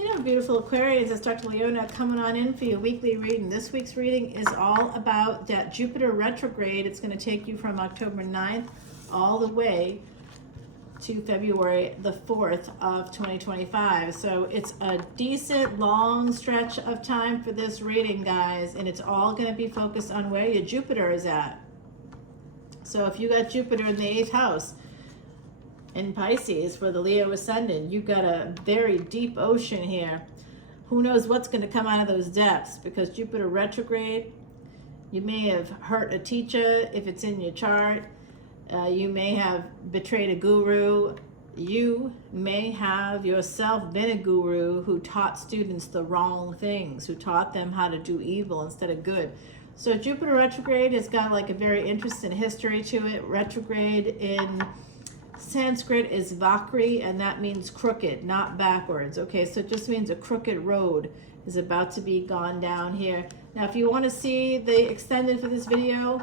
Hello, beautiful Aquarius. It's Dr. Leona coming on in for your weekly reading. This week's reading is all about that Jupiter retrograde. It's going to take you from October 9th all the way to February the 4th of 2025. So it's a decent long stretch of time for this reading, guys, and it's all going to be focused on where your Jupiter is at. So if you got Jupiter in the 8th house, in Pisces for the Leo Ascendant, you've got a very deep ocean here. Who knows what's going to come out of those depths, because Jupiter retrograde, you may have hurt a teacher if it's in your chart. You may have betrayed a guru. You may have yourself been a guru who taught students the wrong things, who taught them how to do evil instead of good. So Jupiter retrograde has got like a very interesting history to it. Retrograde in Sanskrit is Vakri, and that means crooked, not backwards. Okay, so it just means a crooked road is about to be gone down here. Now, if you want to see the extended for this video,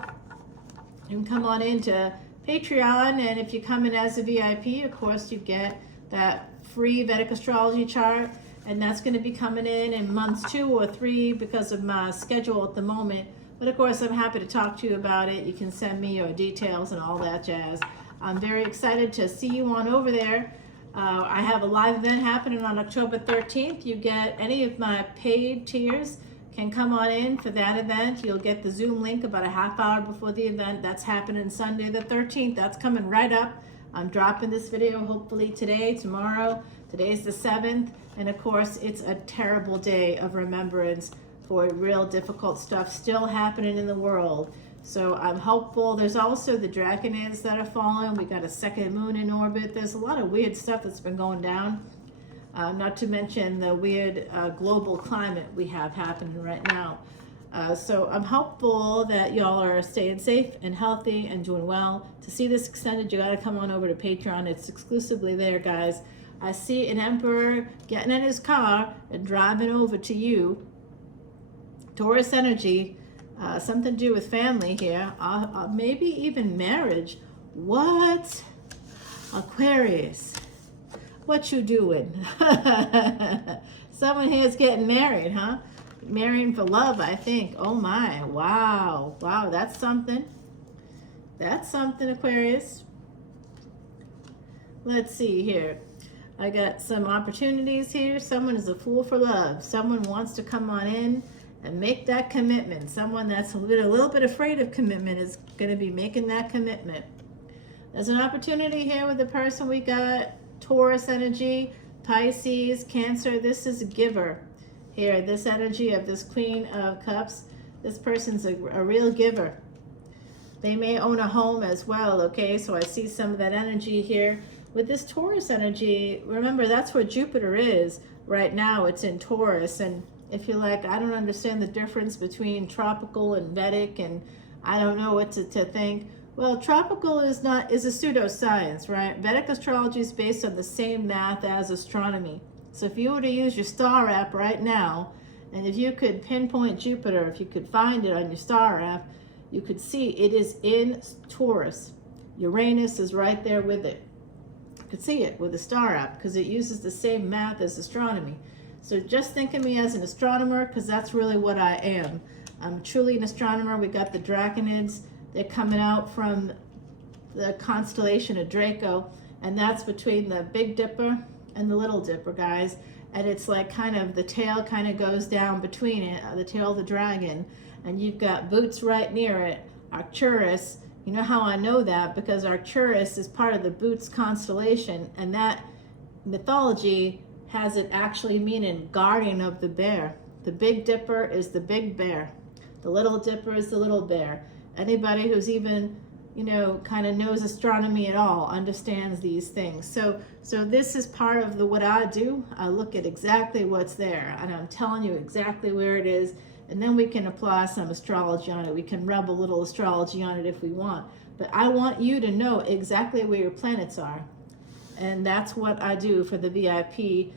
you can come on into Patreon, and if you come in as a VIP, of course, you get that free Vedic Astrology chart, and that's going to be coming in months 2 or 3 because of my schedule at the moment. But of course, I'm happy to talk to you about it. You can send me your details and all that jazz. I'm very excited to see you on over there. I have a live event happening on October 13th. You get any of my paid tiers can come on in for that event. You'll get the Zoom link about a half hour before the event. That's happening Sunday the 13th. That's coming right up. I'm dropping this video hopefully today, tomorrow. Today's the 7th. And of course, it's a terrible day of remembrance for real difficult stuff still happening in the world. So I'm hopeful. There's also the Draconids that are falling. We got a second moon in orbit. There's a lot of weird stuff that's been going down. Not to mention the weird global climate we have happening right now. So I'm hopeful that y'all are staying safe and healthy and doing well. To see this extended, you got to come on over to Patreon. It's exclusively there, guys. I see an emperor getting in his car and driving over to you. Taurus energy. Something to do with family here, maybe even marriage. What? Aquarius, what you doing? Someone here is getting married, huh? Marrying for love, I think. Oh my, wow. Wow, that's something. That's something, Aquarius. Let's see here. I got some opportunities here. Someone is a fool for love. Someone wants to come on in and make that commitment. Someone that's a little bit afraid of commitment is going to be making that commitment. There's an opportunity here with the person we got. Taurus energy, Pisces, Cancer. This is a giver here. This energy of this Queen of Cups. This person's a real giver. They may own a home as well, okay? So I see some of that energy here. With this Taurus energy, remember that's where Jupiter is right now. It's in Taurus, and if you're like, I don't understand the difference between tropical and Vedic, and I don't know what to think. Well, tropical is a pseudoscience, right? Vedic astrology is based on the same math as astronomy. So if you were to use your star app right now, and if you could pinpoint Jupiter, if you could find it on your star app, you could see it is in Taurus. Uranus is right there with it. You could see it with the star app because it uses the same math as astronomy. So just think of me as an astronomer, because that's really what I am. I'm truly an astronomer. We got the Draconids. They're coming out from the constellation of Draco, and that's between the Big Dipper and the Little Dipper, guys. And it's like kind of the tail kind of goes down between it, the tail of the dragon, and you've got Boots right near it, Arcturus. You know how I know that? Because Arcturus is part of the Boots constellation, and that mythology has it actually meaning guardian of the bear. The Big Dipper is the big bear. The Little Dipper is the little bear. Anybody who's even, kind of knows astronomy at all understands these things. So this is part of what I do. I look at exactly what's there, and I'm telling you exactly where it is, and then we can apply some astrology on it. We can rub a little astrology on it if we want. But I want you to know exactly where your planets are. And that's what I do for the VIP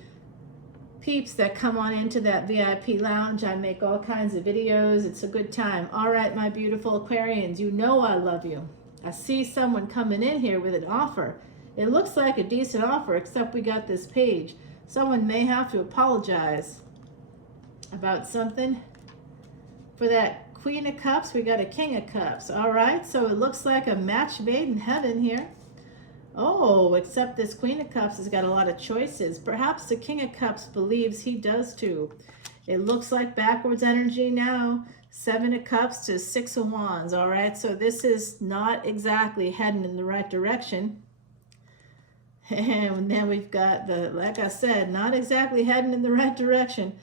peeps that come on into that VIP lounge. I make all kinds of videos. It's a good time. All right, my beautiful Aquarians, you know I love you. I see someone coming in here with an offer. It looks like a decent offer, except we got this page. Someone may have to apologize about something. For that Queen of Cups, we got a King of Cups. All right, so it looks like a match made in heaven here. Oh, except this Queen of Cups has got a lot of choices. Perhaps the King of Cups believes he does too. It looks like backwards energy now. 7 of Cups to 6 of Wands. All right, so this is not exactly heading in the right direction. And then we've got the, like I said, not exactly heading in the right direction.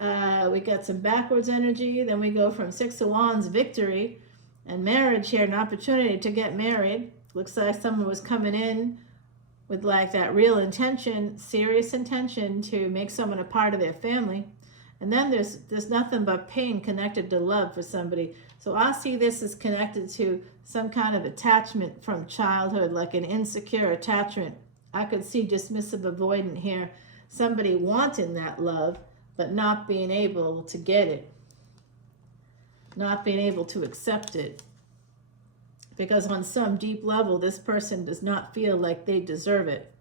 We got some backwards energy. Then we go from 6 of Wands, victory, and marriage here, an opportunity to get married. Looks like someone was coming in with like that real intention, serious intention to make someone a part of their family. And then there's nothing but pain connected to love for somebody. So I see this as connected to some kind of attachment from childhood, like an insecure attachment. I could see dismissive avoidant here. Somebody wanting that love, but not being able to get it. Not being able to accept it. Because on some deep level, this person does not feel like they deserve it.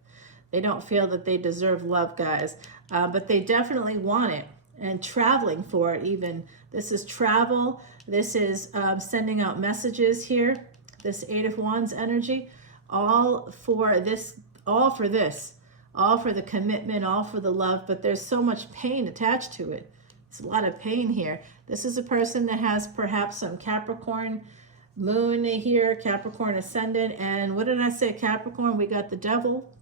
They don't feel that they deserve love, guys. But they definitely want it. And traveling for it even. This is travel. This is sending out messages here. This 8 of Wands energy. All for this. All for this. All for the commitment. All for the love. But there's so much pain attached to it. It's a lot of pain here. This is a person that has perhaps some Capricorn moon here. Capricorn ascendant. And what did I say? Capricorn. We got the devil.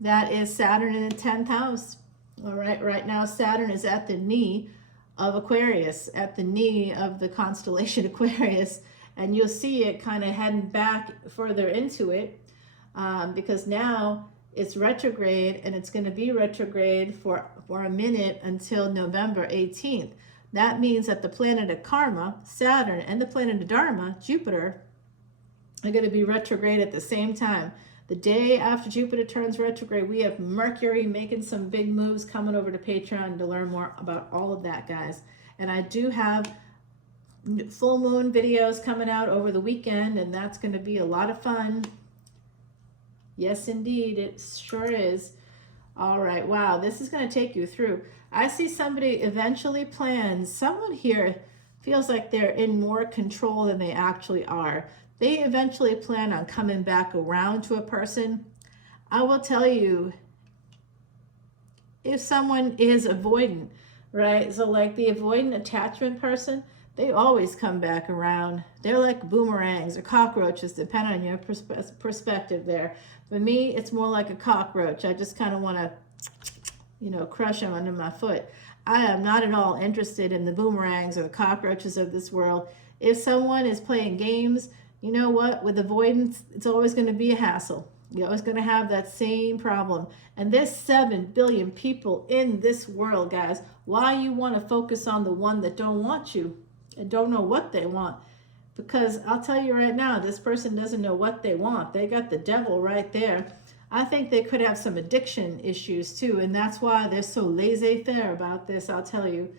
That is Saturn in the 10th house. All right, right now Saturn is at the knee of Aquarius, at the knee of the constellation Aquarius, and you'll see it kind of heading back further into it because now it's retrograde, and it's going to be retrograde for a minute until November 18th. That means that the planet of karma, Saturn, and the planet of dharma, Jupiter, are going to be retrograde at the same time. The day after Jupiter turns retrograde, we have Mercury making some big moves, coming over to Patreon to learn more about all of that, guys. And I do have full moon videos coming out over the weekend, and that's going to be a lot of fun. Yes, indeed, it sure is. All right, wow, this is going to take you through. I see somebody eventually plans. Someone here feels like they're in more control than they actually are. They eventually plan on coming back around to a person. I will tell you, if someone is avoidant, right? So like the avoidant attachment person, they always come back around. They're like boomerangs or cockroaches, depending on your perspective there. For me, it's more like a cockroach. I just kind of want to, you know, crush them under my foot. I am not at all interested in the boomerangs or the cockroaches of this world. If someone is playing games, you know what? With avoidance, it's always going to be a hassle. You're always going to have that same problem. And there's 7 billion people in this world, guys. Why you want to focus on the one that don't want you and don't know what they want? Because I'll tell you right now, this person doesn't know what they want. They got the devil right there. I think they could have some addiction issues too. And that's why they're so laissez-faire about this, I'll tell you.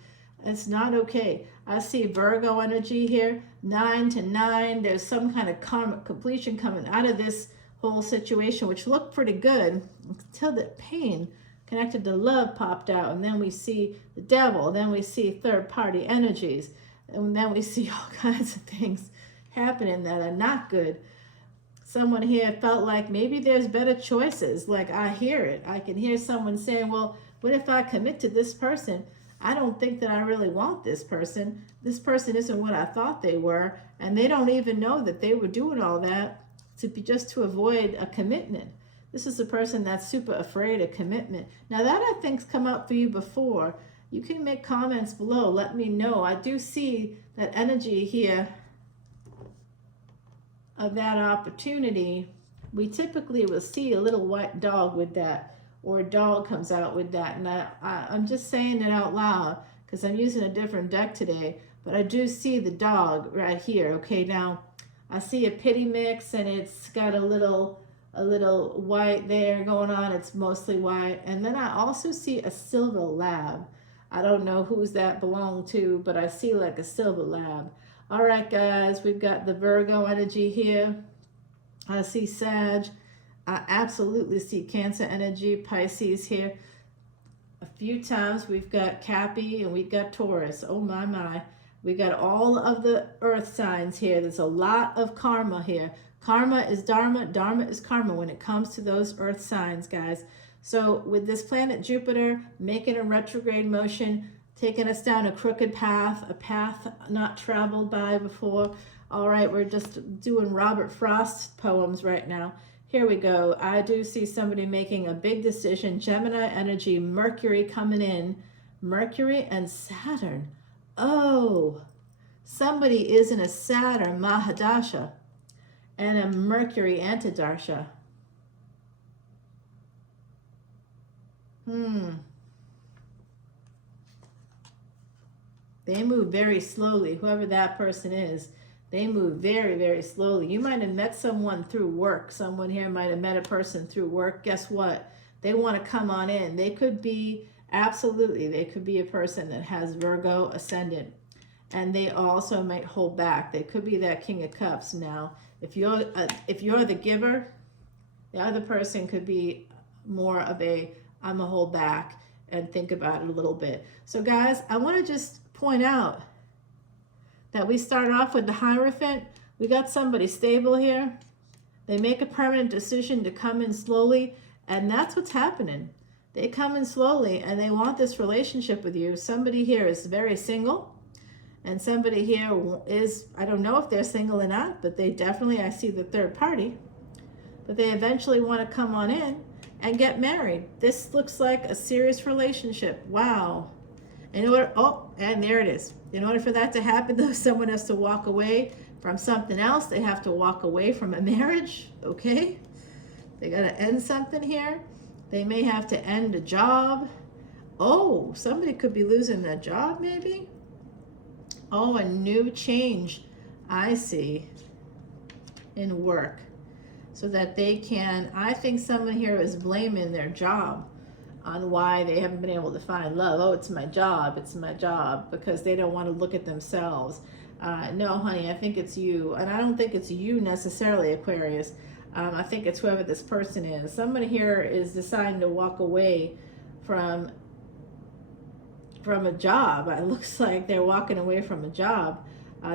It's not okay. I see Virgo energy here, 9 to 9. There's some kind of karmic completion coming out of this whole situation, which looked pretty good until the pain connected to love popped out. And then we see the devil. Then we see third-party energies. And then we see all kinds of things happening that are not good. Someone here felt like maybe there's better choices. Like I hear it. I can hear someone saying, well, what if I commit to this person? I don't think that I really want this person. This person isn't what I thought they were. And they don't even know that they were doing all that just to avoid a commitment. This is a person that's super afraid of commitment. Now that I think's come up for you before. You can make comments below. Let me know. I do see that energy here of that opportunity. We typically will see a little white dog with that, or a dog comes out with that. And I'm just saying it out loud because I'm using a different deck today, but I do see the dog right here. Okay, now I see a pity mix, and it's got a little white there going on. It's mostly white. And then I also see a silver lab. I don't know who's that belonged to, but I see like a silver lab. All right, guys, we've got the Virgo energy here. I see Sag. I absolutely see Cancer energy, Pisces here. few times we've got Cappy and we've got Taurus. Oh my, my. We got all of the earth signs here. There's a lot of karma here. Karma is dharma, dharma is karma when it comes to those earth signs, guys. So with this planet Jupiter making a retrograde motion, taking us down a crooked path, a path not traveled by before. All right, we're just doing Robert Frost poems right now. Here we go. I do see somebody making a big decision. Gemini energy, Mercury coming in. Mercury and Saturn. Oh, somebody is in a Saturn Mahadasha and a Mercury Antidarsha. They move very slowly. Whoever that person is, they move very, very slowly. You might have met someone through work. Someone here might have met a person through work. Guess what? They want to come on in. They could be, absolutely, they could be a person that has Virgo ascendant. And they also might hold back. They could be that King of Cups. Now, if you're the giver, the other person could be more of a, I'm gonna hold back and think about it a little bit. So guys, I want to just point out that we start off with the Hierophant. We got somebody stable here. They make a permanent decision to come in slowly, and that's what's happening. They come in slowly and they want this relationship with you. Somebody here is very single, and somebody here is, I don't know if they're single or not, but they definitely, I see the third party, but they eventually want to come on in and get married. This looks like a serious relationship. Wow. In order, oh, and there it is. In order for that to happen, though, someone has to walk away from something else. They have to walk away from a marriage, okay? They got to end something here. They may have to end a job. Oh, somebody could be losing their job, maybe. Oh, a new change, I see, in work. So that they can, I think someone here is blaming their job on why they haven't been able to find love. Oh, it's my job, because they don't want to look at themselves. No, honey, I think it's you. And I don't think it's you necessarily, Aquarius. I think it's whoever this person is. Someone here is deciding to walk away from a job. It looks like they're walking away from a job.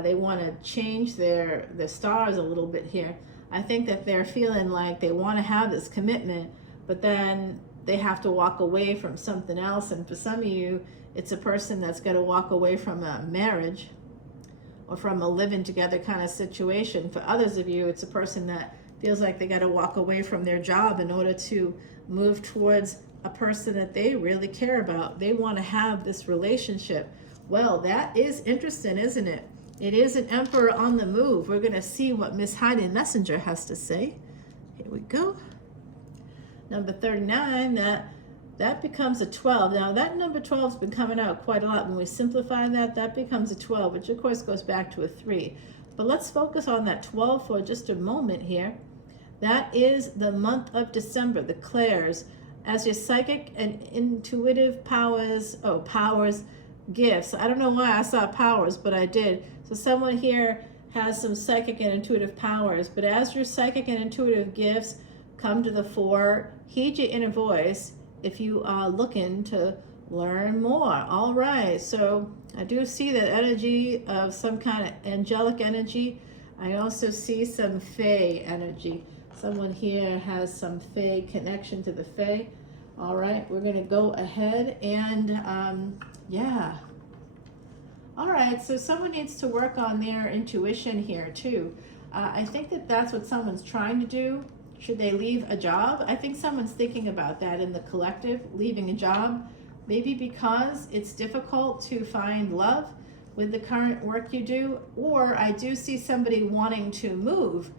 They want to change their stars a little bit here. I think that they're feeling like they want to have this commitment, but then they have to walk away from something else. And for some of you, it's a person that's got to walk away from a marriage or from a living together kind of situation. For others of you, it's a person that feels like they got to walk away from their job in order to move towards a person that they really care about. They want to have this relationship. Well, that is interesting, isn't it? It is an Emperor on the move. We're going to see what Miss Hiding Messenger has to say. Here we go. Number 39, that becomes a 12. Now, that number 12 has been coming out quite a lot. When we simplify that, that becomes a 12, which of course goes back to a 3. But let's focus on that 12 for just a moment here. That is the month of December, the Clairs. As your psychic and intuitive powers, gifts. I don't know why I saw powers, but I did. So someone here has some psychic and intuitive powers, but as your psychic and intuitive gifts come to the fore, heed your inner voice if you are looking to learn more. All right, so I do see that energy of some kind of angelic energy. I also see some Fae energy. Someone here has some Fae connection to the Fae. All right, we're going to go ahead and, yeah. All right, so someone needs to work on their intuition here too. I think that that's what someone's trying to do. Should they leave a job? I think someone's thinking about that in the collective, leaving a job, maybe because it's difficult to find love with the current work you do, or I do see somebody wanting to move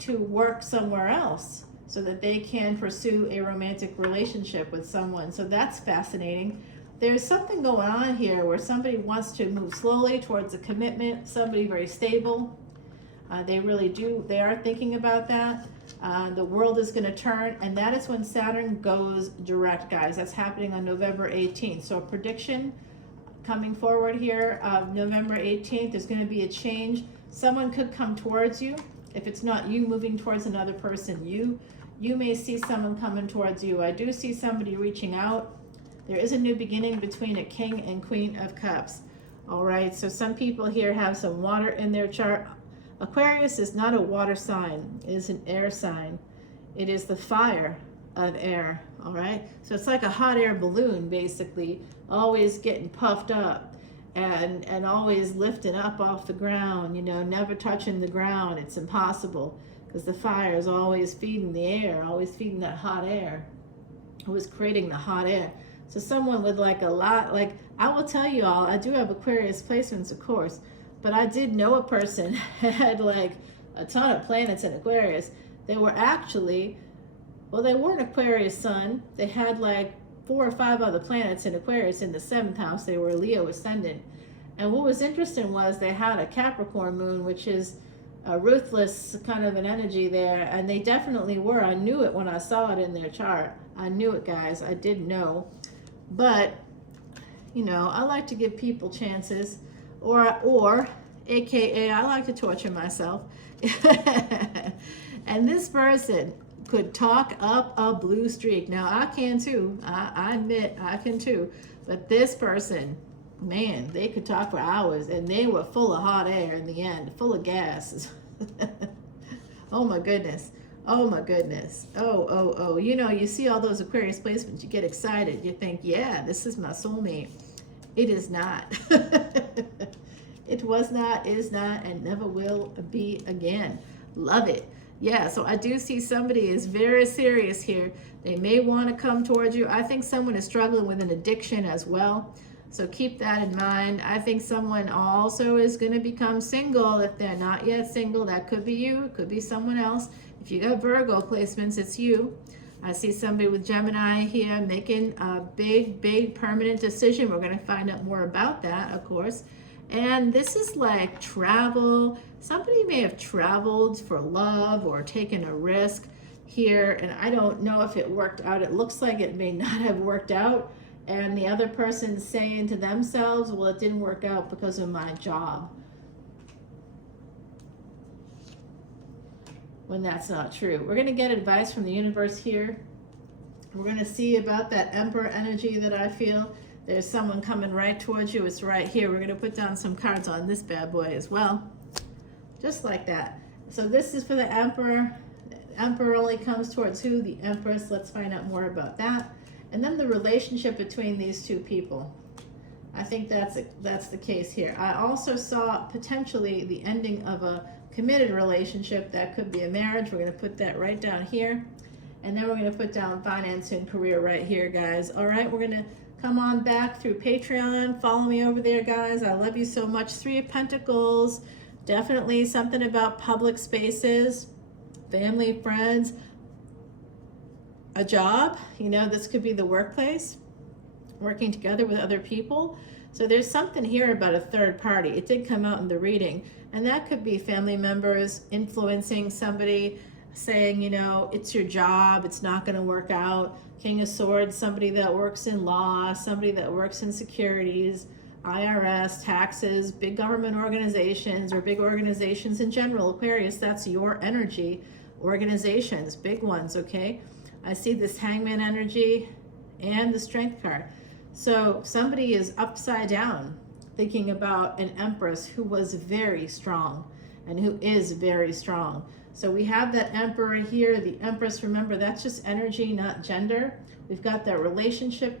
to work somewhere else so that they can pursue a romantic relationship with someone. So that's fascinating. There's something going on here where somebody wants to move slowly towards a commitment, somebody very stable. They really do, they are thinking about that. The world is going to turn, and that is when Saturn goes direct, guys. That's happening on November 18th. So a prediction coming forward here of November 18th, there's going to be a change. Someone could come towards you. If it's not you moving towards another person, you may see someone coming towards you. I do see somebody reaching out. There is a new beginning between a King and Queen of Cups. All right, so some people here have some water in their chart. Aquarius is not a water sign, it is an air sign. It is the fire of air, all right? So it's like a hot air balloon, basically, always getting puffed up and always lifting up off the ground, you know, never touching the ground. It's impossible because the fire is always feeding the air, always feeding that hot air, always creating the hot air. So someone with like a lot, like I will tell you all, I do have Aquarius placements, of course, but I did know a person had like a ton of planets in Aquarius. They were actually, well, they weren't Aquarius sun. They had like 4 or 5 other planets in Aquarius in the 7th house. They were Leo Ascendant. And what was interesting was they had a Capricorn moon, which is a ruthless kind of an energy there. And they definitely were. I knew it when I saw it in their chart. I knew it, guys. I did know. But, you know, I like to give people chances. Or AKA, I like to torture myself. And this person could talk up a blue streak. Now, I can too. I admit I can too. But this person, man, they could talk for hours, and they were full of hot air in the end, full of gas. Oh, my goodness. Oh, my goodness. Oh. You know, you see all those Aquarius placements, you get excited. You think, yeah, this is my soulmate. It is not. It was not, is not, and never will be again. Love it. Yeah, so I do see somebody is very serious here. They may want to come towards you. I think someone is struggling with an addiction as well. So keep that in mind. I think someone also is going to become single. If they're not yet single, that could be you. It could be someone else. If you got Virgo placements, it's you. I see somebody with Gemini here making a big permanent decision. We're going to find out more about that, of course. And this is like travel. Somebody may have traveled for love or taken a risk here, and I don't know if it worked out. It looks like it may not have worked out. And the other person's saying to themselves, well, it didn't work out because of my job. When that's not true. We're going to get advice from the universe here. We're going to see about that Emperor energy that I feel. There's someone coming right towards you. It's right here. We're going to put down some cards on this bad boy as well. Just like that. So this is for the Emperor. The Emperor only comes towards who? The Empress. Let's find out more about that. And then the relationship between these two people. I think that's the case here. I also saw potentially the ending of a committed relationship. That could be a marriage. We're going to put that right down here. And then we're going to put down finance and career right here, guys. All right, we're going to come on back through Patreon. Follow me over there, guys. I love you so much. 3 of Pentacles. Definitely something about public spaces, family, friends, a job. You know, this could be the workplace, working together with other people. So there's something here about a third party. It did come out in the reading. And that could be family members influencing somebody, saying, you know, it's your job, it's not going to work out. King of Swords, somebody that works in law, somebody that works in securities, IRS, taxes, big government organizations, or big organizations in general. Aquarius, that's your energy. Organizations, big ones, okay? I see this Hangman energy and the Strength card. So somebody is upside down thinking about an Empress who was very strong and who is very strong. So we have that Emperor here, the Empress. Remember, that's just energy, not gender. We've got that relationship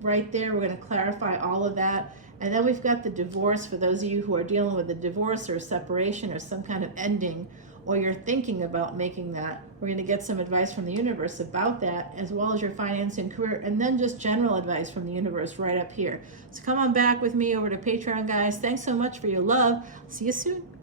right there. We're going to clarify all of that. And then we've got the divorce for those of you who are dealing with a divorce or separation or some kind of ending, or you're thinking about making that. We're going to get some advice from the universe about that, as well as your finance and career, and then just general advice from the universe right up here. So come on back with me over to Patreon, guys. Thanks so much for your love. See you soon.